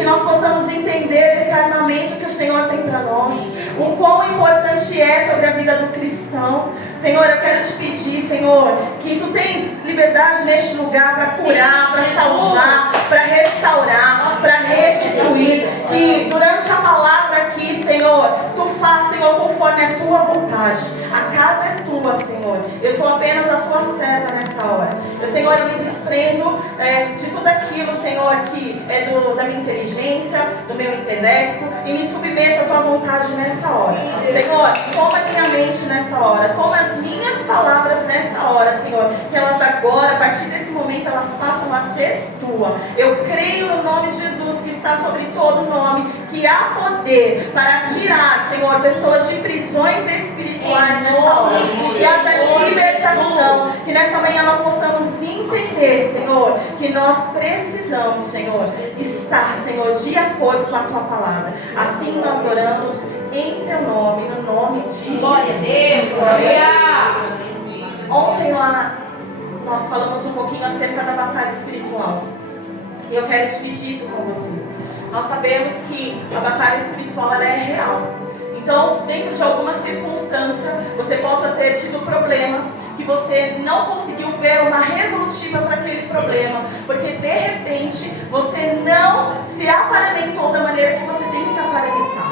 que nós possamos entender esse armamento que o Senhor tem para nós, o quão importante é sobre a vida do cristão. Senhor, eu quero te pedir, Senhor, que Tu tens liberdade neste lugar para curar, para salvar, para restaurar, para restituir. Que durante a palavra aqui, Senhor, Tu faz, Senhor, conforme a Tua vontade. A casa é Tua, Senhor. Eu sou apenas a Tua serva nessa hora. Senhor, eu me desprendo de tudo aquilo, Senhor, que é da minha inteligência, do meu intelecto, e me submeto à Tua vontade nessa hora. Senhor, toma minha mente nessa hora, toma as minhas palavras nessa hora, Senhor, que elas agora, a partir desse momento, elas passam a ser Tua. Eu creio no nome de Jesus, que está sobre todo nome, que há poder para tirar, Senhor, pessoas de prisões espirituais nessa hora, que haja libertação, que nessa manhã nós possamos entender, Senhor, que nós precisamos, Senhor, estar, Senhor, de acordo com a Tua palavra. Assim nós oramos em Teu nome, no nome de Glória a Deus, glória. Ontem lá nós falamos um pouquinho acerca da batalha espiritual. E eu quero dividir isso com você. Nós sabemos que a batalha espiritual ela é real. Então, dentro de alguma circunstância, você possa ter tido problemas que você não conseguiu ver uma resolutiva para aquele problema, porque de repente você não se aparamentou da maneira que você tem que se aparamentar.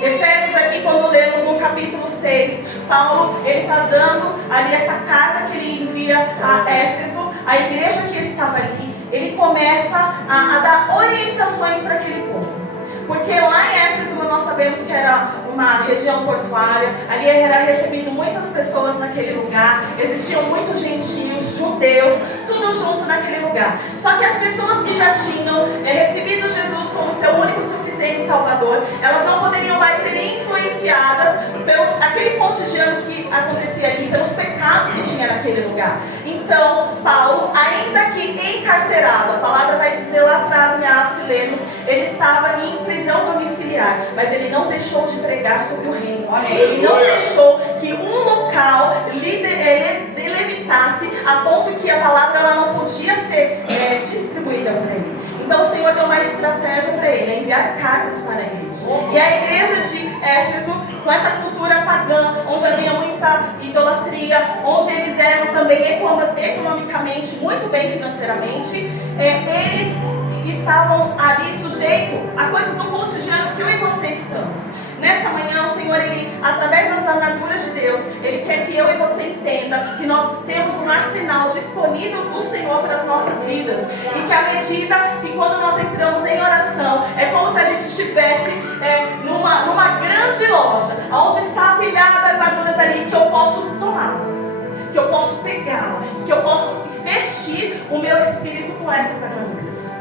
Efésios aqui, quando lemos no capítulo 6, Paulo, ele está dando ali essa carta que ele envia a Éfeso, a igreja que estava ali. Ele começa a dar orientações para aquele povo. Porque lá em Éfeso nós sabemos que era uma região portuária, ali era recebido muitas pessoas naquele lugar, existiam muitos gentios, judeus, tudo junto naquele lugar. Só que as pessoas que já tinham recebido Jesus como seu único suficiente Salvador, elas não poderiam mais ser influenciadas pelo aquele cotidiano que acontecia ali, pelos pecados que tinha naquele lugar. Então, Paulo, ainda que encarcerado, a palavra vai dizer lá atrás em Atos e Lemos, ele estava em prisão domiciliar, mas ele não deixou de pregar sobre o reino. Ele não deixou que um local delimitasse a ponto que a palavra ela não podia ser distribuída para ele. Então o Senhor deu uma estratégia para ele, enviar cartas para a igreja. E a igreja de Éfeso, com essa cultura pagã, onde havia muita idolatria, onde eles eram também economicamente muito bem financeiramente, eles estavam ali sujeitos a coisas do cotidiano que eu e você estamos. Nessa manhã o Senhor, ele, através das armaduras de Deus, ele quer que eu e você entenda que nós temos um arsenal disponível do Senhor para as nossas vidas. E que à medida que quando nós entramos em oração, é como se a gente estivesse numa grande loja, onde está apilhada armaduras ali que eu posso tomar, que eu posso pegar, que eu posso vestir o meu espírito com essas armaduras.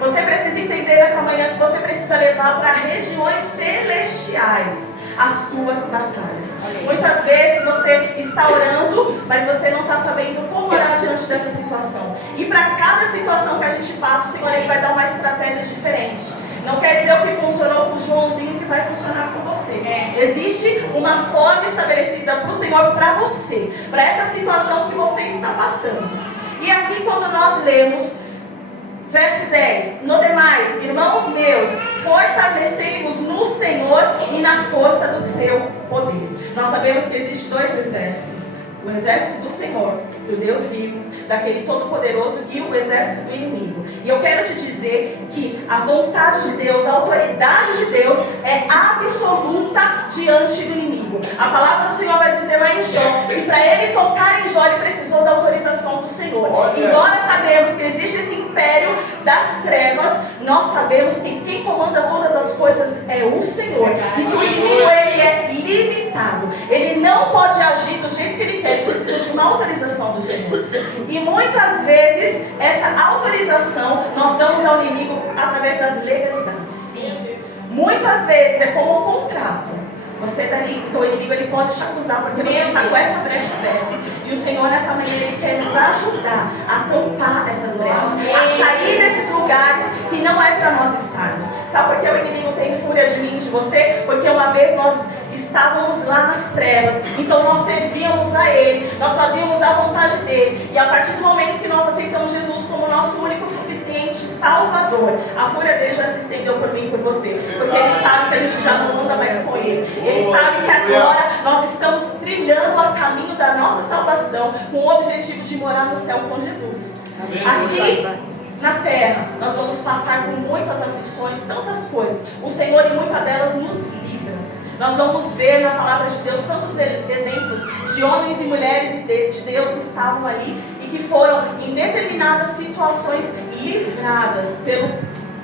Você precisa entender essa manhã que você precisa levar para regiões celestiais as tuas batalhas. Muitas vezes você está orando, mas você não está sabendo como orar diante dessa situação. E para cada situação que a gente passa, o Senhor ele vai dar uma estratégia diferente. Não quer dizer o que funcionou com o Joãozinho que vai funcionar com você. Existe uma forma estabelecida para o Senhor, para você, para essa situação que você está passando. E aqui quando nós lemos verso 10, no demais, irmãos meus, fortalecei-vos no Senhor e na força do seu poder. Nós sabemos que existem dois exércitos. O exército do Senhor, do Deus vivo, daquele todo-poderoso, e o exército do inimigo. E eu quero te dizer que a vontade de Deus, a autoridade de Deus é absoluta diante do inimigo. A palavra do Senhor vai dizer lá em Jó que para ele tocar em Jó, ele precisou da autorização do Senhor. Embora sabemos que existe esse império das trevas, nós sabemos que quem comanda todas as coisas é o Senhor. E que o inimigo ele é limitado. Ele não pode agir do jeito que ele quer. Ele precisa de uma autorização do Senhor. E muitas vezes essa autorização nós damos ao inimigo através das legalidades. Sim. Muitas vezes é como um contrato. Você está ali, então o inimigo ele pode te acusar porque você está com essa brecha aberta. E o Senhor nessa manhã ele quer nos ajudar a tampar essas brechas, a sair desses lugares que não é para nós estarmos. Sabe por que o inimigo tem fúria de mim e de você? Porque uma vez nós estávamos lá nas trevas, então nós servíamos a Ele, nós fazíamos a vontade dEle. E a partir do momento que nós aceitamos Jesus como nosso único suficiente Salvador, a fúria dele já se estendeu por mim e por você. Porque ele sabe que a gente já não anda mais com ele. Ele sabe que agora nós estamos trilhando a caminho da nossa salvação com o objetivo de morar no céu com Jesus. Aqui na terra, nós vamos passar por muitas aflições, tantas coisas. O Senhor, em muitas delas, nos livra. Nós vamos ver na palavra de Deus tantos exemplos de homens e mulheres de Deus que estavam ali e que foram, em determinadas situações, livradas pelo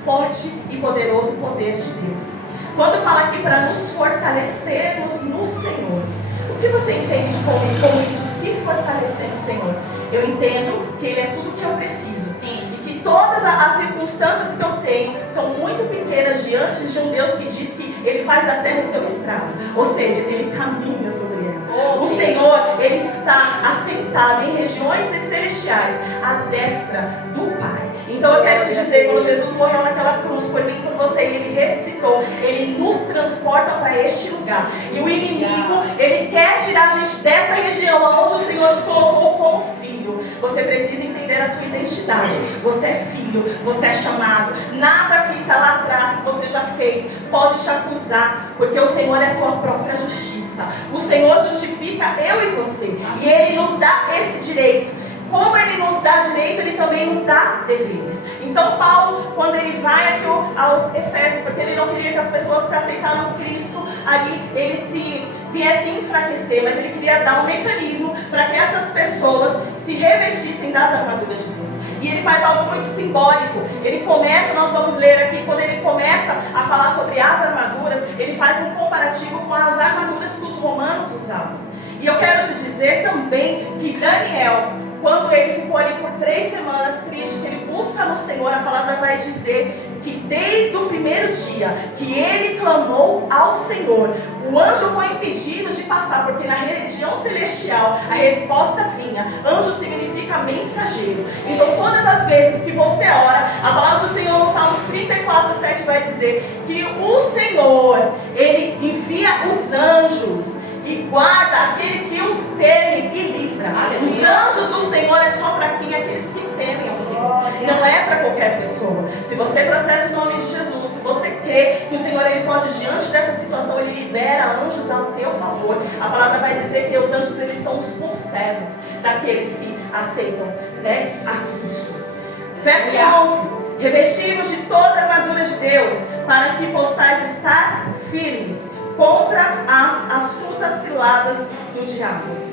forte e poderoso poder de Deus. Quando fala aqui para nos fortalecermos no Senhor, o que você entende como isso, se fortalecer no Senhor? Eu entendo que Ele é tudo que eu preciso. Sim. E que todas as circunstâncias que eu tenho são muito pequenas diante de um Deus que diz que Ele faz da terra o seu estrado. Ou seja, Ele caminha sobre ela. O Senhor, Ele está assentado em regiões celestiais, à destra do Pai. Então eu quero te dizer, quando Jesus morreu naquela cruz por mim e por você, e Ele ressuscitou, Ele nos transporta para este lugar. E o inimigo, ele quer tirar a gente dessa região onde o Senhor nos colocou como filho. Você precisa entender a tua identidade. Você é filho, você é chamado. Nada que está lá atrás que você já fez pode te acusar, porque o Senhor é a tua própria justiça. O Senhor justifica eu e você, e Ele nos dá esse direito. Como Ele nos dá direito, Ele também nos dá deveres. Então Paulo, quando ele vai aqui aos Efésios, porque ele não queria que as pessoas que aceitaram Cristo ali, eles se viessem enfraquecer, mas ele queria dar um mecanismo para que essas pessoas se revestissem das armaduras de Deus. E ele faz algo muito simbólico. Ele começa, nós vamos ler aqui, quando ele começa a falar sobre as armaduras, ele faz um comparativo com as armaduras que os romanos usavam. E eu quero te dizer também que Daniel, quando ele ficou ali por 3 semanas triste, que ele busca no Senhor, a palavra vai dizer que desde o primeiro dia que ele clamou ao Senhor, o anjo foi impedido de passar, porque na região celestial a resposta vinha. Anjo significa mensageiro. Então todas as vezes que você ora, a palavra do Senhor no Salmos 34:7 vai dizer que o Senhor, Ele envia os anjos e guarda aquele que os teme e livra. Os anjos do Senhor é só para quem? Aqueles que temem ao Senhor. Não é para qualquer pessoa. Se você processa o nome de Jesus, se você crê que o Senhor ele pode, diante dessa situação, Ele libera anjos ao teu favor, a palavra vai dizer que os anjos eles são os conservos daqueles que aceitam, né, a Cristo. Verso 11: revestivos de toda a armadura de Deus, para que possais estar firmes contra as astutas ciladas do diabo.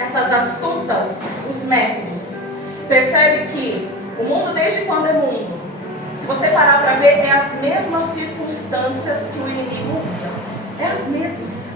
Essas astutas, os métodos. Percebe que o mundo, desde quando é mundo, se você parar para ver, é as mesmas circunstâncias que o inimigo usa. É as mesmas.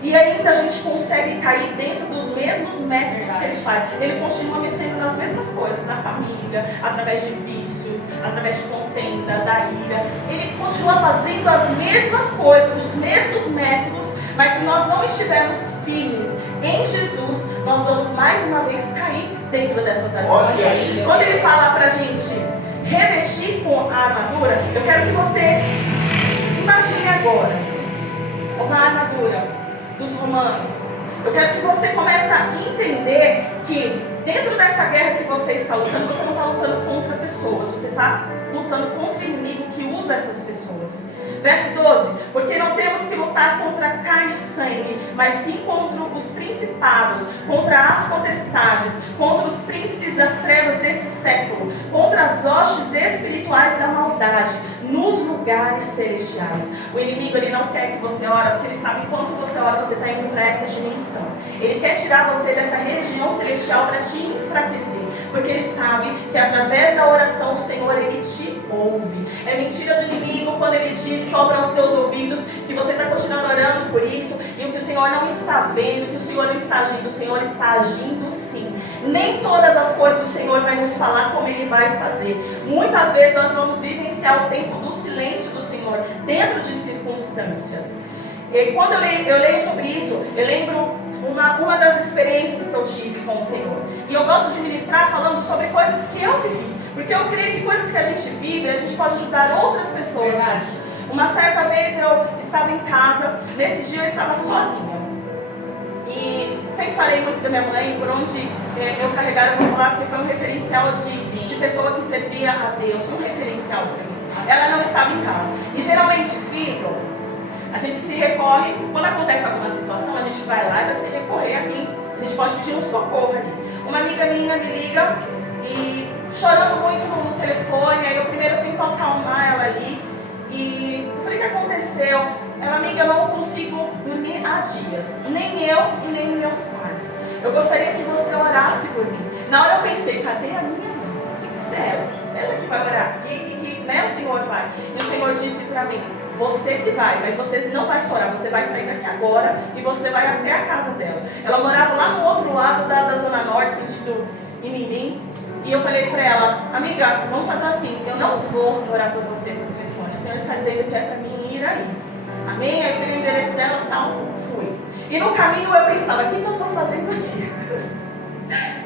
E ainda a gente consegue cair dentro dos mesmos métodos que ele faz. Ele continua mexendo nas mesmas coisas, na família, através de vícios, através de contenda, da ira. Ele continua fazendo as mesmas coisas, os mesmos métodos, mas se nós não estivermos firmes em Jesus, nós vamos mais uma vez cair dentro dessas armaduras. Quando ele fala pra gente revestir com a armadura, eu quero que você imagine agora uma armadura dos romanos. Eu quero que você comece a entender que dentro dessa guerra que você está lutando, você não está lutando contra pessoas, você está lutando contra o inimigo que usa essas pessoas. Verso 12: porque não temos que lutar contra a carne e o sangue, mas sim contra os principados, contra as potestades, contra os príncipes das trevas desse século, contra as hostes espirituais da maldade nos lugares celestiais. O inimigo ele não quer que você ore, porque ele sabe que enquanto você ora, você está indo para essa dimensão. Ele quer tirar você dessa região celestial para te enfraquecer, porque ele sabe que através da oração o Senhor ele te ouve. É mentira do inimigo quando ele diz sobre aos teus ouvidos que você está continuando orando por isso e que o Senhor não está vendo, que o Senhor não está agindo. O Senhor está agindo sim. Nem todas as coisas o Senhor vai nos falar como Ele vai fazer. Muitas vezes nós vamos vivenciar o tempo do silêncio do Senhor dentro de circunstâncias. E quando eu leio sobre isso, eu lembro uma das experiências que eu tive com o Senhor. E eu gosto de ministrar falando sobre coisas que eu vivi, porque eu creio que coisas que a gente vive, a gente pode ajudar outras pessoas. Uma certa vez eu estava em casa, nesse dia eu estava sozinha. E sempre falei muito da minha mãe, por onde eu carregava, eu vou falar, porque foi um referencial de pessoa que servia a Deus, um referencial para mim. Ela não estava em casa. E geralmente, filho, a gente se recorre, quando acontece alguma situação, a gente vai lá e vai se recorrer a quem a gente pode pedir um socorro ali. Uma amiga minha me liga e chorando muito no telefone, aí eu primeiro tento acalmar ela ali. E eu falei, o que aconteceu? Ela, amiga, eu não consigo dormir há dias, nem eu e nem meus pais. Eu gostaria que você orasse por mim. Na hora eu pensei, cadê a minha mãe? Tem que ser ela que vai orar. Né, o Senhor vai. E o Senhor disse para mim, você que vai, mas você não vai chorar, você vai sair daqui agora e você vai até a casa dela. Ela morava lá no outro lado da Zona Norte, sentido Imirim. E eu falei para ela, amiga, vamos fazer assim, eu não vou orar por você no telefone. O Senhor está dizendo que é para mim ir aí. Amém? Aí pelo endereço dela e tal, fui. E no caminho eu pensava, o que eu estou fazendo aqui?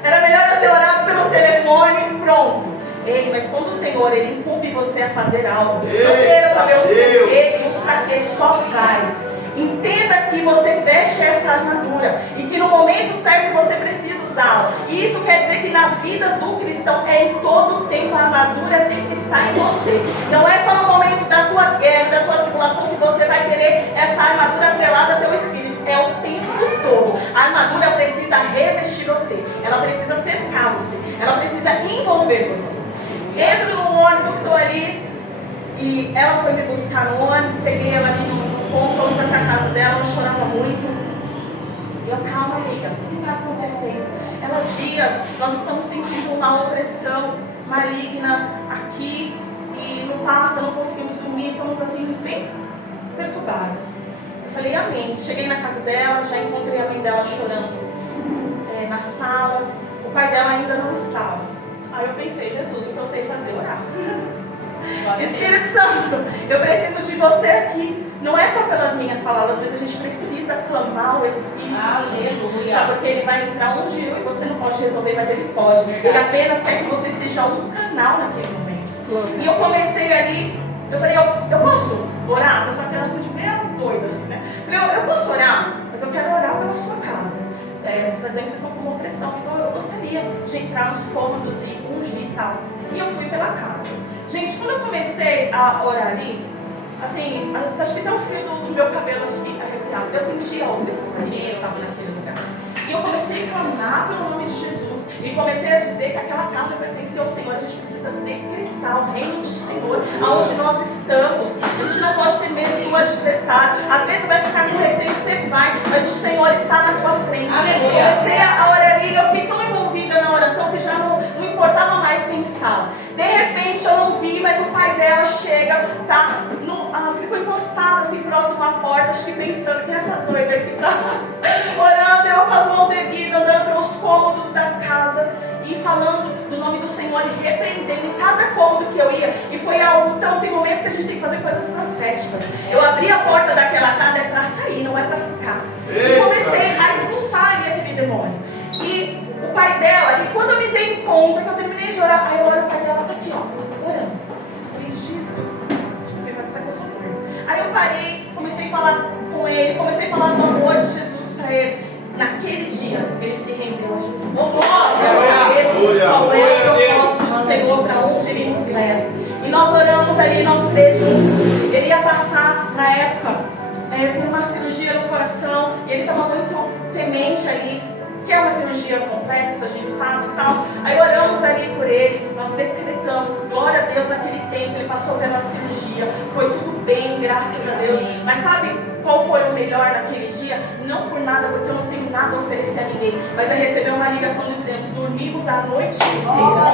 Era melhor eu ter orado pelo telefone, pronto. Ei, mas quando o Senhor ele incumbe você a fazer algo, não queira saber os porquês, os pra quê, só vai. Entenda que você veste essa armadura e que no momento certo você precisa usá-la. E isso quer dizer que na vida do cristão é em todo o tempo a armadura tem que estar em você. Não é só no momento da tua guerra, da tua tribulação que você vai querer essa armadura atrelada ao teu espírito. É o tempo todo. A armadura precisa revestir você. Ela precisa cercar você. Ela precisa envolver você. Entro no ônibus, estou ali e ela foi me buscar no ônibus, peguei ela ali no ponto, fomos até a casa dela, ela chorava muito. E eu, calma amiga, o que está acontecendo? Ela, Dias, nós estamos sentindo uma opressão maligna aqui e não passa, não conseguimos dormir, estamos assim bem perturbados. Eu falei, amém. Cheguei na casa dela, já encontrei a mãe dela chorando na sala, o pai dela ainda não estava. Aí eu pensei, Jesus, o que eu sei fazer? Orar. Espírito Santo, eu preciso de você aqui. Não é só pelas minhas palavras, mas a gente precisa clamar o Espírito Santo. Sabe, porque ele vai entrar onde eu e você não pode resolver, mas ele pode. Ele apenas quer que você seja um canal naquele momento. E eu comecei ali, eu falei, eu posso orar? Eu sou aquela de meia doida assim, né? Eu falei, eu posso orar? Mas eu quero orar pela sua casa. Você está dizendo que vocês estão com uma opressão, então eu gostaria de entrar nos cômodos e ungir e tal. E eu fui pela casa. Gente, quando eu comecei a orar ali, assim, acho que até o fio do meu cabelo arrepiado. Eu sentia a opressão ali, eu estava naquele lugar. E eu comecei a clamar pelo nome de Jesus. E comecei a dizer que aquela casa pertencia ao Senhor. A gente precisa decretar o reino do Senhor aonde nós estamos. A gente não pode ter medo do adversário. Às vezes você vai ficar com receio, você vai, mas o Senhor está na tua frente. Eu comecei a orar ali, eu fiquei tão envolvida na oração que já não importava mais quem estava. De repente eu não vi, mas o pai dela chega, tá? Ela ficou encostada assim próximo à porta, acho que pensando que essa doida aqui tá orando, eu com as mãos erguidas, andando pelos cômodos da casa e falando do nome do Senhor e repreendendo em cada cômodo que eu ia. E foi algo tão, tem momentos que a gente tem que fazer coisas proféticas. Eu abri a porta daquela casa, é para sair, não é para ficar. E comecei a expulsar ali aquele demônio. E o pai dela, e quando eu me dei conta que eu terminei de orar, aí eu olho, o pai dela tá aqui, ó, orando. Eu falei, Jesus, você vai pensar que eu sou doido. Aí eu parei, comecei a falar com ele, comecei a falar do amor de Jesus para ele. Naquele dia, ele se rendeu a Jesus. Nós sabemos qual é o propósito do Senhor, para onde ele nos leva. E nós oramos ali, nós três juntos. Ele ia passar, na época, por uma cirurgia no coração, e ele estava muito temente ali, que é uma cirurgia complexa, a gente sabe e tal. Aí oramos ali por ele, nós decretamos, glória a Deus, naquele tempo, ele passou pela cirurgia, foi tudo bem, graças a Deus. Mas sabe qual foi o melhor naquele dia? Não por nada, porque eu não tenho nada a oferecer a ninguém, mas é receber uma ligação dizendo, dormimos a noite inteira.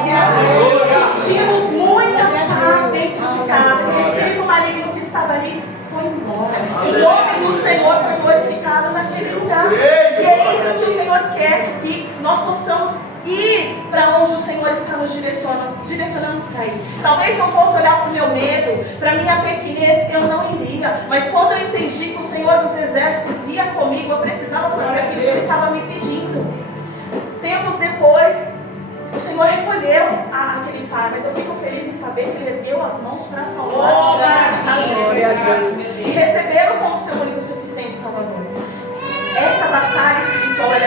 Sentimos muita paz dentro de casa, aquele espírito maligno que estava ali foi embora. O nome do Senhor foi glorificado naquele lugar. E é isso que o Senhor quer, que nós possamos ir para onde o Senhor está nos direcionando para ir. Talvez se eu fosse olhar para o meu medo, para a minha pequenez, eu não iria. Mas quando eu entendi que o Senhor dos Exércitos ia comigo, eu precisava fazer aquilo que Ele estava me pedindo. Tempos depois, o Senhor recolheu aquele pai, mas eu fico feliz em saber que Ele ergueu as mãos para salvar e receberam como seu único e suficiente Salvador. Essa batalha espiritual é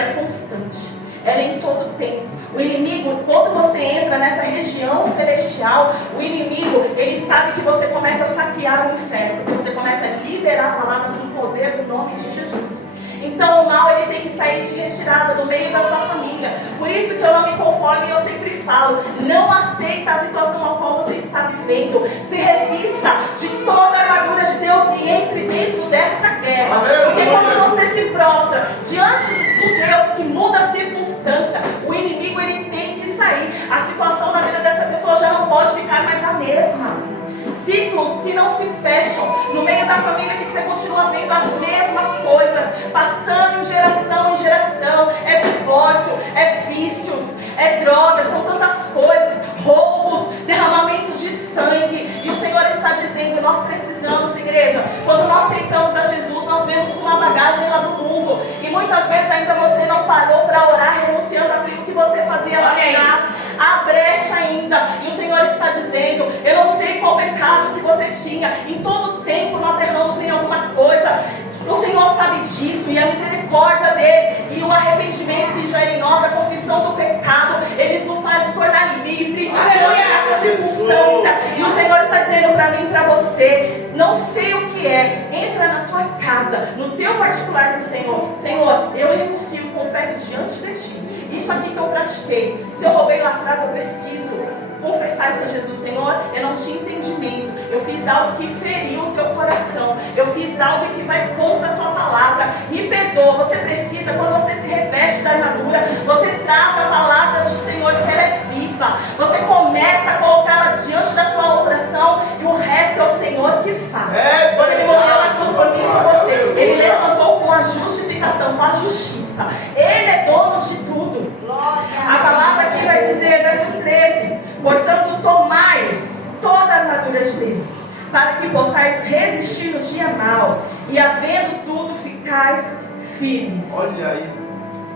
celestial, o inimigo, ele sabe que você começa a saquear o inferno, que você começa a liberar palavras no poder do nome de Jesus. Então o mal, ele tem que sair de retirada do meio da tua família. Por isso que eu não me conformo e eu sempre falo, não aceita a situação a qual você está vivendo. Se revista de toda a armadura de Deus e entre dentro dessa guerra. Porque quando você se prostra diante do Deus que muda a circunstância, o inimigo, ele tem que sair. A situação na vida dessa pessoa já não pode ficar mais a mesma. Ciclos que não se fecham. No meio da família que você continua vendo as mesmas coisas, passando de geração em geração. É divórcio, é vícios, é droga, são tantas coisas, roubos, derramamento de sangue. E o Senhor está dizendo, nós precisamos, igreja, quando nós aceitamos a Jesus, nós vemos com uma bagagem lá do mundo. E muitas vezes ainda você não parou para orar, renunciando àquilo que você fazia lá atrás. Há brecha ainda. E o Senhor está dizendo, eu não sei qual pecado que você tinha. Em todo tempo nós erramos em alguma coisa. O Senhor sabe disso, e a misericórdia dele e o arrependimento que gera em nós, a confissão do pecado, eles nos fazem tornar livre diante dessa circunstância. E o Senhor está dizendo para mim e para você, não sei o que é, entra na tua casa, no teu particular com o Senhor. Senhor, eu renuncio, confesso diante de ti, isso aqui que eu pratiquei, se eu roubei lá atrás, eu preciso confessar isso a Jesus. Senhor, eu não tinha entendimento, eu fiz algo que feriu o teu coração, eu fiz algo que vai contra a tua palavra, me perdoa. Você precisa, quando você se reveste da armadura, você traz a palavra do Senhor, que ela é viva, você começa a colocá-la diante da tua oração, e o resto é o Senhor que faz. Quando ele morreu na cruz por mim e por você, ele levantou com a justificação, com a justiça, ele é dono de tudo. A palavra aqui vai dizer, verso 13, portanto tomai toda a armadura de Deus, para que possais resistir no dia mau, e havendo tudo, ficais firmes. Olha aí.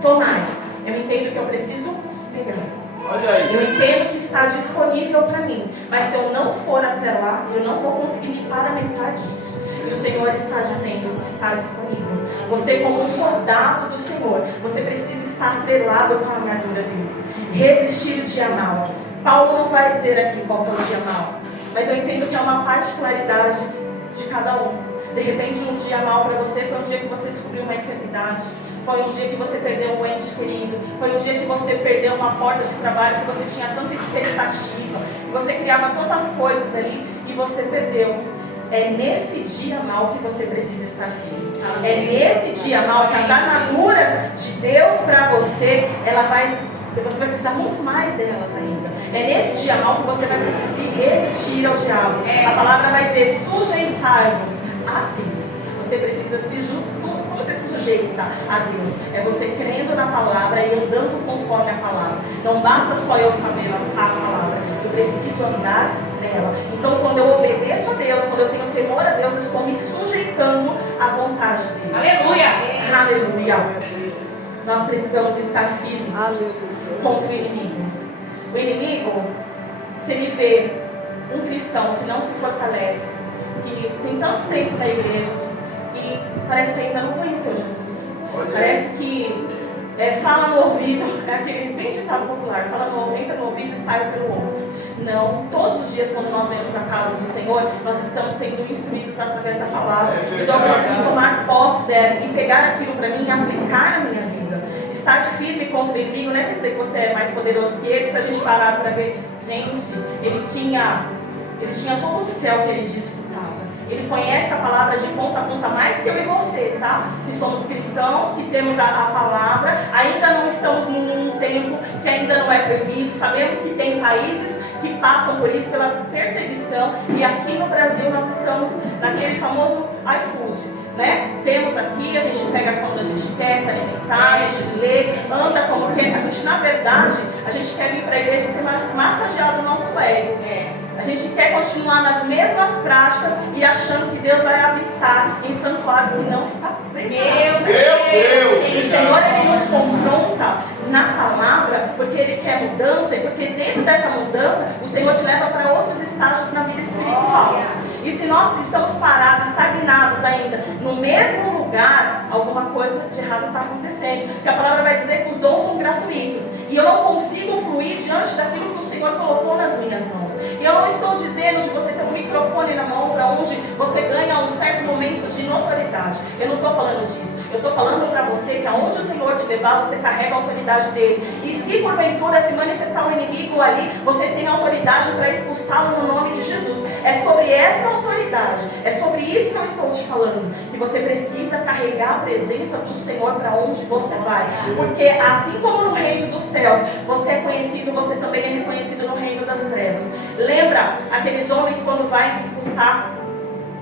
Tomai. Eu entendo que eu preciso pegar. Olha aí. Eu entendo que está disponível para mim, mas se eu não for até lá, eu não vou conseguir me paramentar disso. E o Senhor está dizendo que está disponível. Você, como um soldado do Senhor, você precisa estar atrelado com a armadura dele. Resistir o dia mau. Paulo não vai dizer aqui qual é o dia mau, mas eu entendo que é uma particularidade de cada um. De repente, um dia mau para você foi um dia que você descobriu uma enfermidade, foi um dia que você perdeu um ente querido, foi um dia que você perdeu uma porta de trabalho que você tinha tanta expectativa, que você criava tantas coisas ali e você perdeu. É nesse dia mau que você precisa estar firme. É nesse dia mau que as armaduras de Deus para você, você vai precisar muito mais delas ainda. É nesse dia mau que você vai precisar resistir ao diabo. A palavra vai dizer, sujeitai-vos a Deus. Você precisa você se sujeita a Deus. É você crendo na palavra e andando conforme a palavra. Não basta só eu saber a palavra. Eu preciso andar nela. Então, quando eu obedeço a Deus, quando eu tenho temor a Deus, eu estou me sujeitando à vontade dele. Aleluia! Aleluia! Nós precisamos estar firmes contra o inimigo. O inimigo, se ele vê um cristão que não se fortalece, que tem tanto tempo na igreja e parece que ainda não conheceu Jesus, parece que fala no ouvido, é aquele bem ditado popular, fala no ouvido, entra no ouvido e sai pelo outro. Não, todos os dias quando nós vemos a casa do Senhor, nós estamos sendo instruídos através da palavra. Então eu preciso tomar posse dela e pegar aquilo para mim e aplicar na minha vida. Estar firme contra o inimigo não é quer dizer que você é mais poderoso que ele. Se a gente parar para ver, gente, ele tinha todo o céu que ele disputava. Ele conhece a palavra de ponta a ponta mais que eu e você, tá? Que somos cristãos, que temos a palavra, ainda não estamos num tempo que ainda não é proibido. Sabemos que tem países que passam por isso, pela perseguição, e aqui no Brasil nós estamos naquele famoso iFood, né? Temos aqui, a gente pega quando a gente quer se alimentar, a gente lê, anda como quer. A gente, na verdade, a gente quer vir para a igreja ser massageado no nosso ego. A gente quer continuar nas mesmas práticas e achando que Deus vai habitar em santuário que não está bem. Meu Deus! E o Senhor, ele nos confronta na palavra porque ele quer mudança, e porque dentro dessa mudança o Senhor te leva para outros estágios na vida espiritual. E se nós estamos parados, estagnados ainda no mesmo lugar, alguma coisa de errado está acontecendo. Porque a palavra vai dizer que os dons são gratuitos e eu não consigo fluir diante daquilo que o Senhor colocou nas minhas mãos. E eu não estou dizendo de você ter um microfone na mão para onde você ganha um certo momento de notoriedade. Eu não estou falando disso. Eu estou falando para você que aonde o Senhor te levar, você carrega a autoridade dele. E se porventura se manifestar um inimigo ali, você tem autoridade para expulsá-lo no nome de Jesus. É sobre essa autoridade, é sobre isso que eu estou te falando. Que você precisa carregar a presença do Senhor para onde você vai. Porque assim como no reino dos céus, você é conhecido, você também é reconhecido no reino das trevas. Lembra aqueles homens quando vai expulsar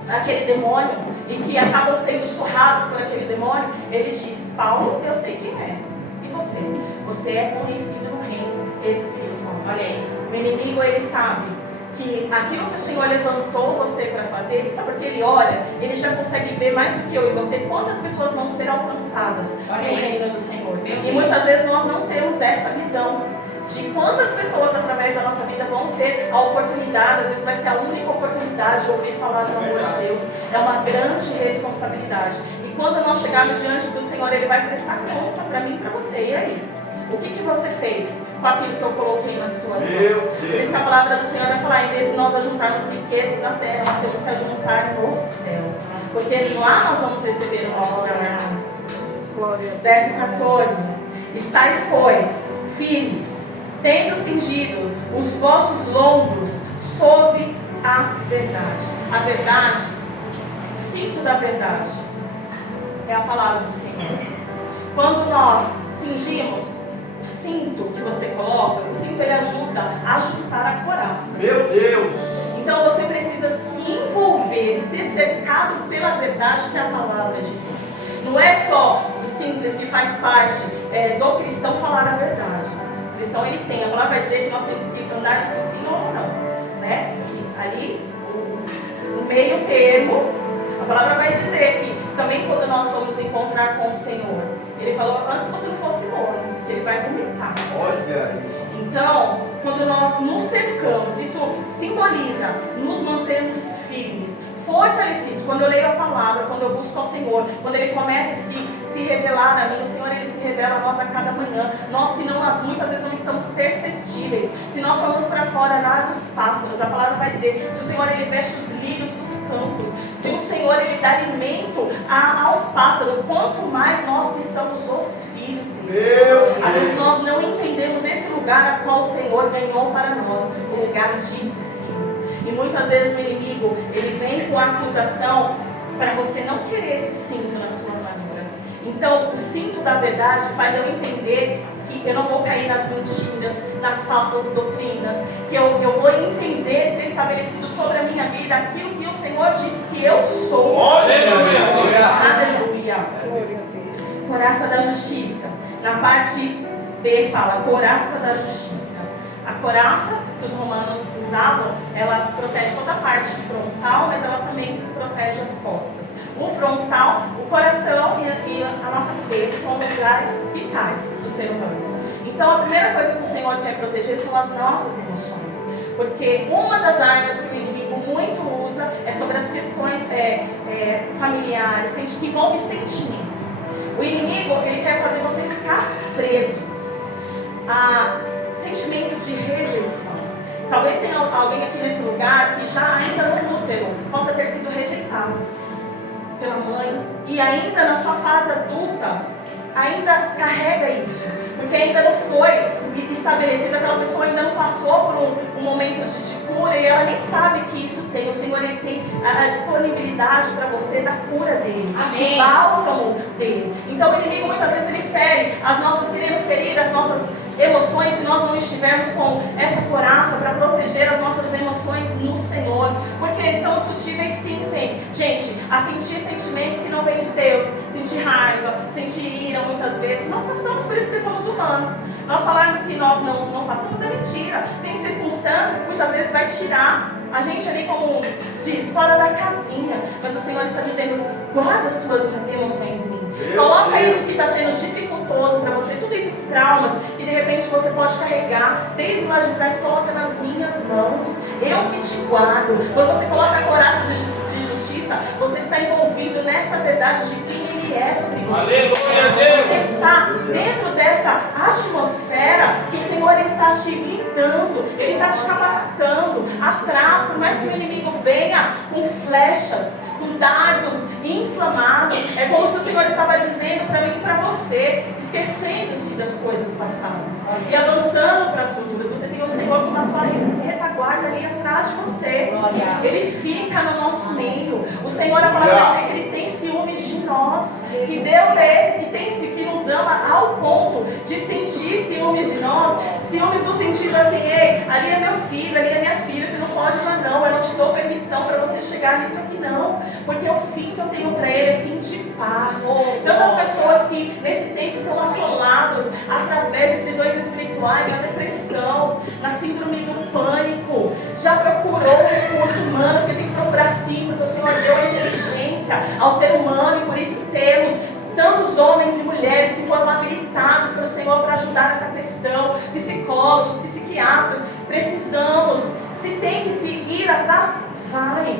aquele demônio e que acabam sendo surrados por aquele demônio? Ele diz: Paulo, eu sei quem é. E você? Você é conhecido no reino espiritual. Olha aí. O inimigo, ele sabe que aquilo que o Senhor levantou você para fazer, ele sabe porque ele olha, ele já consegue ver mais do que eu e você quantas pessoas vão ser alcançadas no reino do Senhor. E muitas vezes nós não temos essa visão de quantas pessoas através da nossa vida vão ter a oportunidade, às vezes vai ser a única oportunidade de ouvir falar do amor de Deus. É uma grande responsabilidade. E quando nós chegarmos diante do Senhor, ele vai prestar conta para mim e para você. E aí? O que você fez com aquilo que eu coloquei nas suas mãos? Por isso que a palavra do Senhor vai falar: em vez de nós ajuntarmos riquezas na terra, nós temos que ajuntar no céu. Porque lá nós vamos receber o nosso galardão. Verso 14: estais, pois, firmes, tendo cingido os vossos lombos sobre a verdade. A verdade, o cinto da verdade, é a palavra do Senhor. Quando nós cingimos o cinto que você coloca, o cinto ele ajuda a ajustar a couraça. Meu Deus! Então você precisa se envolver e ser cercado pela verdade, que é a palavra de Deus. Não é só o simples que faz parte do cristão falar a verdade. O cristão ele tem, a palavra vai dizer que nós temos que andar no seu sim ou não, né? E ali, no meio termo, a palavra vai dizer que também quando nós vamos encontrar com o Senhor, ele falou: antes você não fosse morto, que ele vai vomitar. Olha! Então, quando nós nos cercamos, isso simboliza nos mantermos firmes, fortalecidos. Quando eu leio a palavra, quando eu busco ao Senhor, quando ele começa a se revelar a mim, o Senhor ele se revela a nós a cada manhã. Nós que não, muitas vezes não estamos perceptíveis. Se nós formos para fora, arar os pássaros, a palavra vai dizer: se o Senhor ele veste os lírios dos campos, se o Senhor ele dá alimento aos pássaros, quanto mais nós que somos os filhos dele. Às vezes nós não entendemos esse lugar a qual o Senhor ganhou para nós, o lugar de filho. E muitas vezes o inimigo ele vem com a acusação para você não querer esse cinto na sua armadura. Então o cinto da verdade faz eu entender que eu não vou cair nas mentiras, nas falsas doutrinas, que eu vou entender, ser estabelecido sobre a minha vida aquilo que o Senhor diz que eu sou. Aleluia! Aleluia! Couraça da justiça. Na parte B fala couraça da justiça. A couraça que os romanos usavam, ela protege toda a parte frontal, mas ela também protege as costas. O frontal, o coração e a nossa cabeça são lugares vitais do ser humano. Então a primeira coisa que o Senhor quer proteger são as nossas emoções. Porque uma das armas que o inimigo muito usa é sobre as questões familiares, que envolve sentimento. O inimigo, ele quer fazer você ficar preso a sentimento de rejeição. Talvez tenha alguém aqui nesse lugar que já ainda no útero possa ter sido rejeitado pela mãe e ainda na sua fase adulta ainda carrega isso, porque ainda não foi estabelecido, aquela pessoa ainda não passou por um momento de cura e ela nem sabe que isso tem. O Senhor ele tem a disponibilidade para você da cura dele, Amém. do bálsamo dele. Então o inimigo muitas vezes ele fere as nossas, querendo ferir as nossas emoções, se nós não estivermos com essa couraça para proteger as nossas emoções no Senhor, porque estão sutíveis sim, gente, a sentir sentimentos que não vêm de Deus, sentir raiva, sentir ira muitas vezes, nós passamos por isso porque somos humanos. Nós falarmos que nós não passamos é mentira. Tem circunstância que muitas vezes vai tirar a gente ali, como diz, fora da casinha, mas o Senhor está dizendo: guarda as tuas emoções em mim, coloca isso que está sendo dificultoso para você, tudo isso traumas que de repente você pode carregar desde lá de trás, coloca nas minhas mãos, eu que te guardo. Quando você coloca a couraça de justiça, justiça, você está envolvido nessa verdade de quem Ele é sobre você. Aleluia, Deus. Você está dentro dessa atmosfera que o Senhor está te blindando, Ele está te capacitando atrás, por mais que o inimigo venha com flechas, com dardos inflamados. É como se o Senhor estava dizendo para mim e para você, esquecendo-se das coisas passadas e avançando para as futuras. Você tem o Senhor como a tua retaguarda ali atrás de você. Ele fica no nosso meio. O Senhor, a palavra vai dizer que Ele tem ciúmes de nós, que Deus é esse que nos ama ao ponto de sentir ciúmes de nós. Ciúmes no sentido assim: ei, ali é meu filho, ali é minha filha, você não pode ir lá não, eu não te dou permissão para você chegar nisso aqui não, porque o fim que eu tenho para ele é fim de paz. Tantas pessoas que nesse tempo são assolados através de prisões espirituais, na depressão, na síndrome do pânico, já procurou o recurso humano, que tem que procurar sim, porque o Senhor deu a inteligência ao ser humano, e por isso temos tantos homens e mulheres que foram habilitados pelo Senhor para ajudar nessa questão, psicólogos, psiquiatras. Precisamos, se tem que se ir atrás, vai.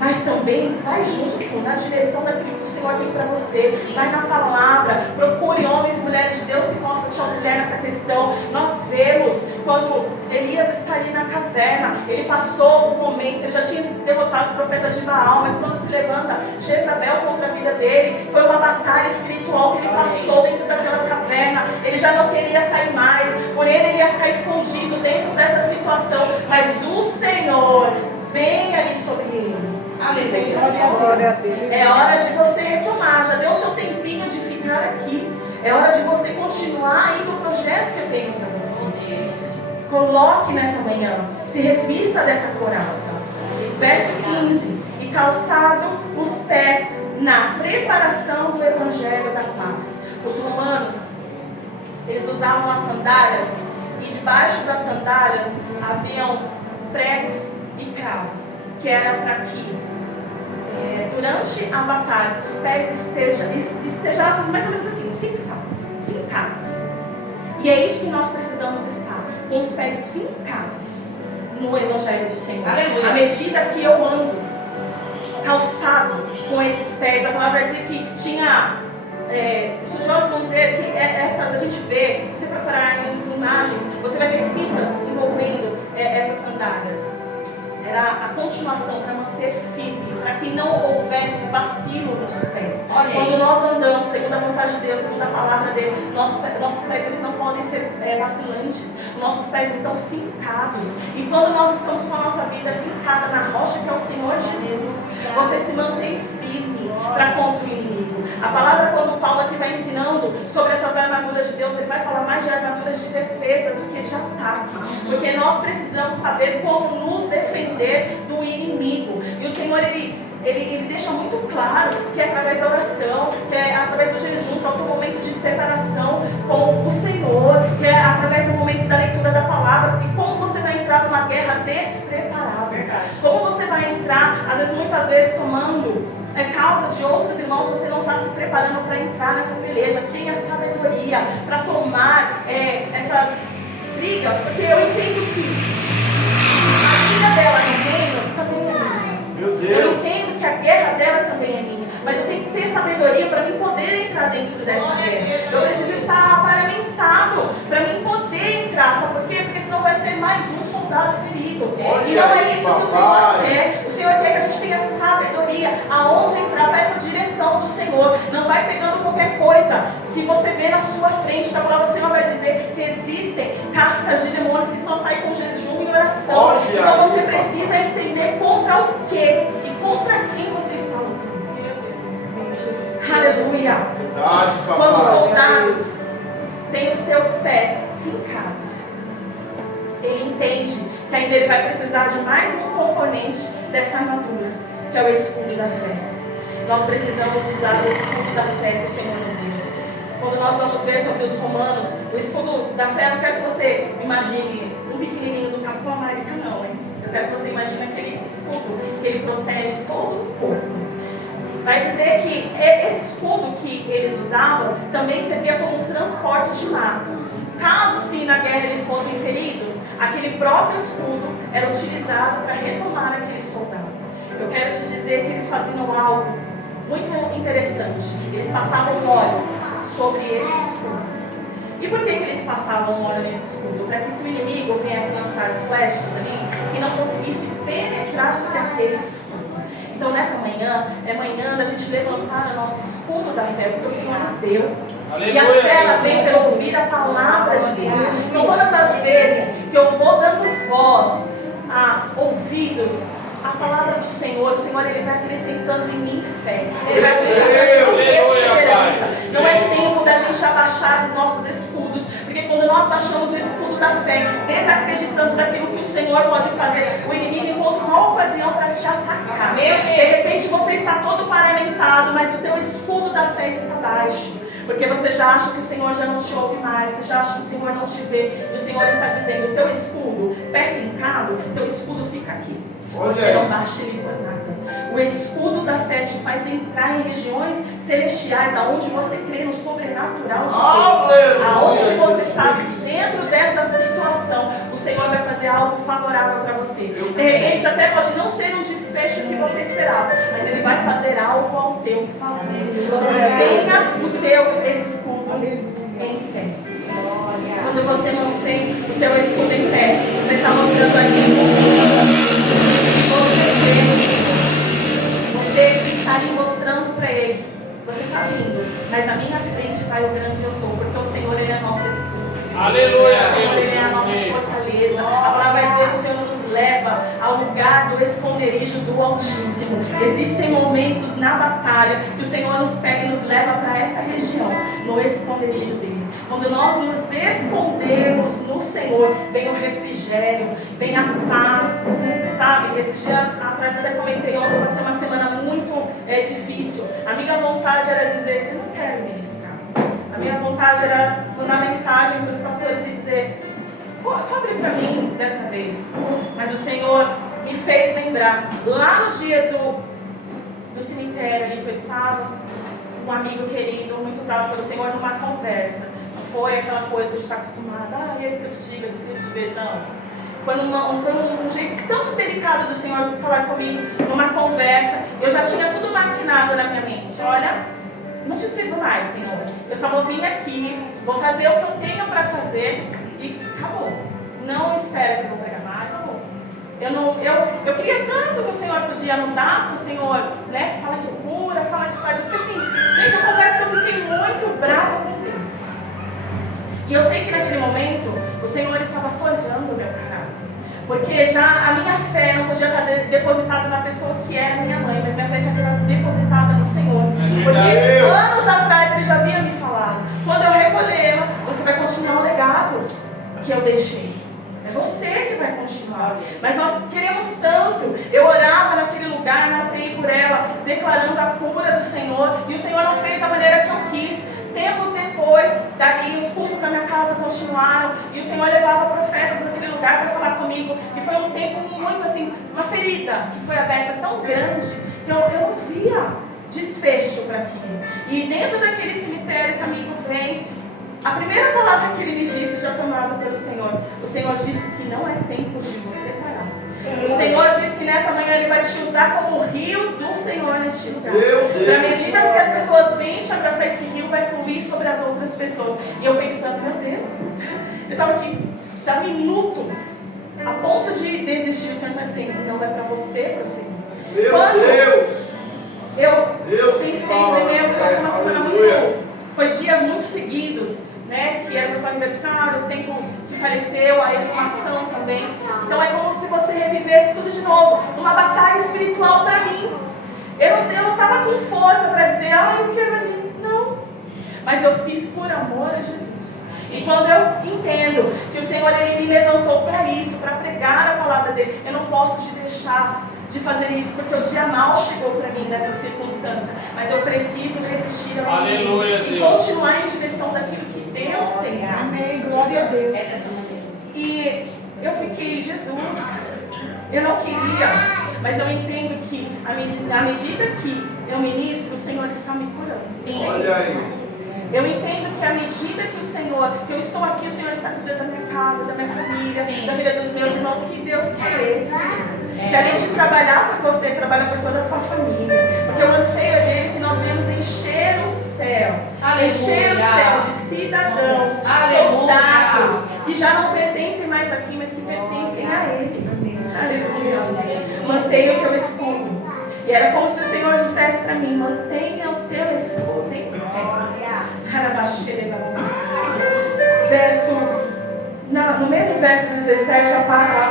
Mas também vai junto na direção daquilo que o Senhor tem para você. Vai na palavra, procure homens e mulheres de Deus que possam te auxiliar nessa questão. Nós vemos quando Elias está ali na caverna, ele passou um momento, ele já tinha derrotado os profetas de Baal, mas quando se levanta Jezabel contra a vida dele, foi uma batalha espiritual que ele passou dentro daquela caverna. Ele já não queria sair mais, por ele ia ficar escondido dentro dessa situação, mas o Senhor vem ali sobre ele. Aleluia. É hora de você retomar. Já deu seu tempinho de ficar aqui. É hora de você continuar aí no projeto que eu tenho para você. Coloque nessa manhã, se revista dessa coraça. Verso 15: e calçado os pés na preparação do evangelho da paz. Os romanos, eles usavam as sandálias, e debaixo das sandálias haviam pregos e cravos, que era para que durante a batalha os pés estejassem mais ou menos assim, fixados, fincados. E é isso que nós precisamos estar, com os pés fincados no Evangelho do Senhor. Aleluia. À medida que eu ando calçado com esses pés, a palavra vai dizer que tinha, estudiosos vão dizer que essas, a gente vê, se você procurar em imagens, você vai ver fitas envolvendo essas sandálias. Era a continuação para manter firme, para que não houvesse vacilo nos pés. Quando nós andamos segundo a vontade de Deus, segundo a palavra dele, nossos pés eles não podem ser vacilantes. Nossos pés estão fincados. E quando nós estamos com a nossa vida fincada na rocha que é o Senhor Jesus, você se mantém firme para contra o inimigo. A palavra, quando Paulo aqui vai ensinando sobre essas armaduras de Deus, ele vai falar mais de armaduras de defesa do que de ataque. Porque nós precisamos saber como nos defender do inimigo. E o Senhor, ele deixa muito claro que é através da oração, que é através do jejum, que é o teu momento de separação com o Senhor, que é através do momento da leitura da palavra. E como você vai entrar numa guerra despreparada. Como você vai entrar, às vezes, muitas vezes, tomando causa de outros irmãos, você não está se preparando para entrar nessa peleja. Tenha sabedoria para tomar essas brigas, porque eu entendo que a filha dela no reino também é minha. Meu Deus. Eu entendo que a guerra dela também é minha, mas eu tenho que ter sabedoria para mim poder entrar dentro dessa guerra. Eu preciso estar paramentado para mim poder entrar. Sabe por quê? Porque senão vai ser mais um soldado ferido. E não é isso que o Senhor quer. O Senhor quer que a gente tenha sabedoria aonde entrar, para essa direção do Senhor. Não vai pegando qualquer coisa que você vê na sua frente, que a palavra do Senhor vai dizer que existem cascas de demônios que só saem com jejum e oração. Então você precisa entender contra o quê e contra quem você está lutando. Aleluia. Quando os soldados têm os teus pés fincados, ele entende que ainda ele vai precisar de mais um componente dessa armadura, que é o escudo da fé. Nós precisamos usar o escudo da fé que o Senhor nos deu. Quando nós vamos ver sobre os romanos, o escudo da fé, eu não quero que você imagine um pequenininho do Capitão América, não, hein? Eu quero que você imagine aquele escudo que ele protege todo o corpo. Vai dizer que esse escudo que eles usavam também servia como um transporte de mato. Caso sim na guerra eles fossem feridos, aquele próprio escudo era utilizado para retomar aquele soldado. eu quero te dizer que eles faziam algo muito interessante. Eles passavam óleo sobre esse escudo. E por que eles passavam óleo nesse escudo? Para que se o inimigo viesse lançar flechas ali, que não conseguisse penetrar sobre aquele escudo. Então nessa manhã, é manhã da gente levantar o nosso escudo da fé, porque o Senhor nos deu. Aleluia. E a fé ela vem pelo ouvir a palavra de Deus. Então todas as vezes que eu vou dando voz a ouvidos a palavra do Senhor, o Senhor ele vai acrescentando em mim fé. Ele vai acrescentando esperança. Não é tempo da gente abaixar os nossos escudos, porque quando nós baixamos o escudo da fé, desacreditando daquilo que o Senhor pode fazer, o inimigo encontra uma ocasião para te atacar. De repente você está todo paramentado, mas o teu escudo da fé está baixo. Porque você já acha que o Senhor já não te ouve mais, você já acha que o Senhor não te vê. E o Senhor está dizendo, o teu escudo, pé fincado, o teu escudo fica aqui. Você não baixa ele por nada. O escudo da fé te faz entrar em regiões celestiais, aonde você crê no sobrenatural de Deus. Aonde você sabe que dentro dessa situação, o Senhor vai fazer algo favorável para você. De repente até pode não ser um desfecho que você esperava, mas Ele vai fazer algo ao teu favor. Tenha o teu escudo em pé. Quando você não tem o teu escudo em pé, você está mostrando aqui. Você está ali mostrando para Ele. Você está vindo, mas na minha frente vai o grande eu sou, porque o Senhor ele é nosso escudo. Aleluia, o Senhor ele é a nossa fortaleza. A palavra vai dizer que o Senhor nos leva ao lugar do esconderijo do Altíssimo. Existem momentos na batalha que o Senhor nos pega e nos leva para essa região, no esconderijo dele. Quando nós nos escondemos no Senhor, vem o refrigério, vem a paz, sabe? Esses dias atrás eu até comentei ontem, vai ser uma semana muito difícil. A minha vontade era dizer, eu não quero ministrar. A minha vontade era mandar mensagem para os pastores e dizer, abre para mim dessa vez. Mas o Senhor me fez lembrar, lá no dia do cemitério ali que eu estava, um amigo querido, muito usado pelo Senhor, numa conversa. Não foi aquela coisa que a gente está acostumado, esse que eu te digo, esse que eu te vejo, não. Foi um jeito tão delicado do Senhor falar comigo, numa conversa. Eu já tinha tudo maquinado na minha mente. Olha, não te sirvo mais, Senhor. Eu só vou vir aqui, vou fazer o que eu tenho para fazer e acabou. Não espero que eu vou pregar mais, acabou. Eu queria tanto que o Senhor podia mudar, que o Senhor, né, fala que cura, fala que faz. Porque assim, gente, eu confesso que eu fiquei muito brava com Deus. E eu sei que naquele momento o Senhor estava forjando o meu caráter. Porque já a minha fé não podia estar depositada na pessoa que era minha mãe, mas minha fé tinha que estar depositada no Senhor. Porque anos atrás Ele já havia me falado, quando eu recolhê-la, você vai continuar o legado que eu deixei. É você que vai continuar. Mas nós queremos tanto. Eu orava naquele lugar, matei por ela, declarando a cura do Senhor. E o Senhor não fez da maneira que eu quis. Tempos depois, dali os cultos da minha casa continuaram. E o Senhor levava profetas naquele lugar para falar comigo. E foi um tempo muito assim, uma ferida que foi aberta tão grande que eu não via desfecho para aquilo. E dentro daquele cemitério, esse amigo vem. A primeira palavra que ele me disse, já tomada pelo Senhor, o Senhor disse que não é tempo de você parar. O Senhor disse que nessa manhã Ele vai te usar como o rio do Senhor neste lugar. Para medida que as pessoas vêm te abraçar, esse rio vai fluir sobre as outras pessoas. E eu pensando, meu Deus, eu estava aqui já minutos, a ponto de desistir. O Senhor está dizendo, não é para você prosseguir. Quando eu pensei, foi uma semana muito... Foi dias muito seguidos, né? Que era o seu aniversário, o tempo que faleceu, a exumação também. Então é como se você revivesse tudo de novo. Uma batalha espiritual para mim. Eu não estava com força para dizer, eu quero ali. Não. Mas eu fiz por amor a Jesus. E quando eu entendo que o Senhor Ele me levantou para isso, para pregar a palavra dEle, eu não posso te deixar de fazer isso, porque o dia mal chegou para mim nessa circunstância, mas eu preciso resistir ao inimigo e continuar em direção daquilo que Deus tem. Amém, glória a Deus. E eu fiquei, Jesus, eu não queria, mas eu entendo que à medida que eu ministro, o Senhor está me curando. Sim. Olha aí. Eu entendo que à medida que o Senhor, que eu estou aqui, o Senhor está cuidando da minha casa, da minha família, da vida dos meus irmãos, que Deus quer esse. Que além de trabalhar com a você, trabalha por toda a tua família. Porque o anseio é dele que nós venhamos encher o céu. Aleluia. Encher o céu de cidadãos, Aleluia. soldados, que já não pertencem mais aqui, mas que pertencem a ele. Aleluia. Mantenha o teu escudo. E era como se o Senhor dissesse para mim: mantenha o teu escudo em pé. No mesmo verso 17, a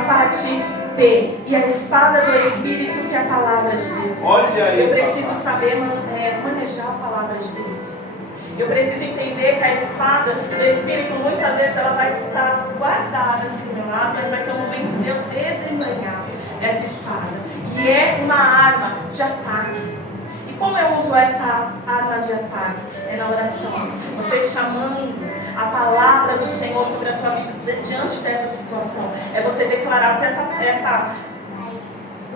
parte B. E a espada do Espírito, que é a palavra de Deus. Olha aí, eu preciso papai. saber manejar a palavra de Deus. Eu preciso entender que a espada do Espírito, muitas vezes, ela vai estar guardada aqui do meu lado, mas vai ter um momento de eu desembanhar essa espada, que é uma arma de ataque. E como eu uso essa arma de ataque? É na oração. Você chamando a palavra do Senhor sobre a tua vida diante dessa situação. É você declarar que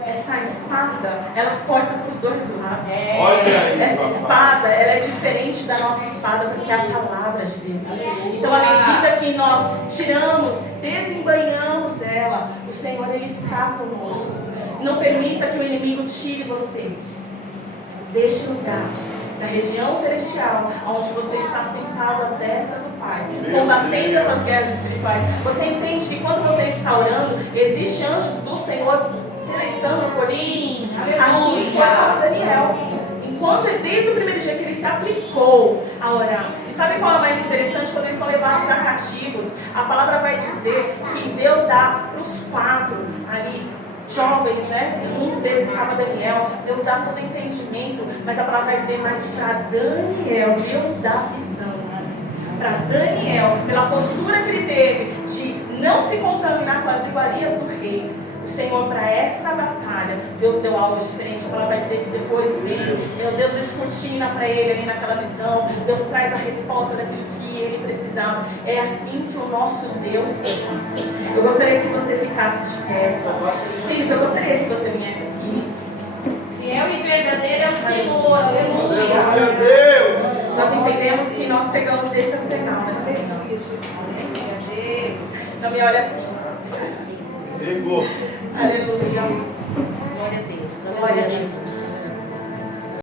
essa espada, ela corta para os dois lados. Olha aí, Essa papai. espada, ela é diferente da nossa espada, porque é a palavra de Deus. Então, à medida que nós tiramos, desembainhamos ela, o Senhor, Ele está conosco. Não permita que o inimigo tire você deste lugar, da região celestial, onde você está sentado à destra do Pai, combatendo essas guerras espirituais. Você entende que quando você está orando, existem anjos do Senhor tretando por ti. Assim foi para Daniel. Enquanto desde o primeiro dia que ele se aplicou a orar. E sabe qual é o mais interessante? Quando eles são levados a cativos, a palavra vai dizer que Deus dá para os 4 ali, jovens, né? Junto deles estava Daniel. Deus dá todo entendimento, mas a palavra vai dizer, mas para Daniel, Deus dá visão. Para Daniel, pela postura que ele teve de não se contaminar com as iguarias do rei, o Senhor, para essa batalha, Deus deu algo diferente. A palavra vai dizer que depois veio, meu Deus descortina para ele ali naquela visão. Deus traz a resposta daquilo que ele precisava. É assim que o nosso Deus faz. Eu gostaria que você ficasse de pé. Sim, eu gostaria que você viesse aqui. Fiel e verdadeiro é o Senhor. Aleluia. Glória a Deus. Nós entendemos que nós pegamos desse arsenal nessa manhã. Então me olha assim. Pegou. Aleluia. Glória a Deus. Glória a Jesus.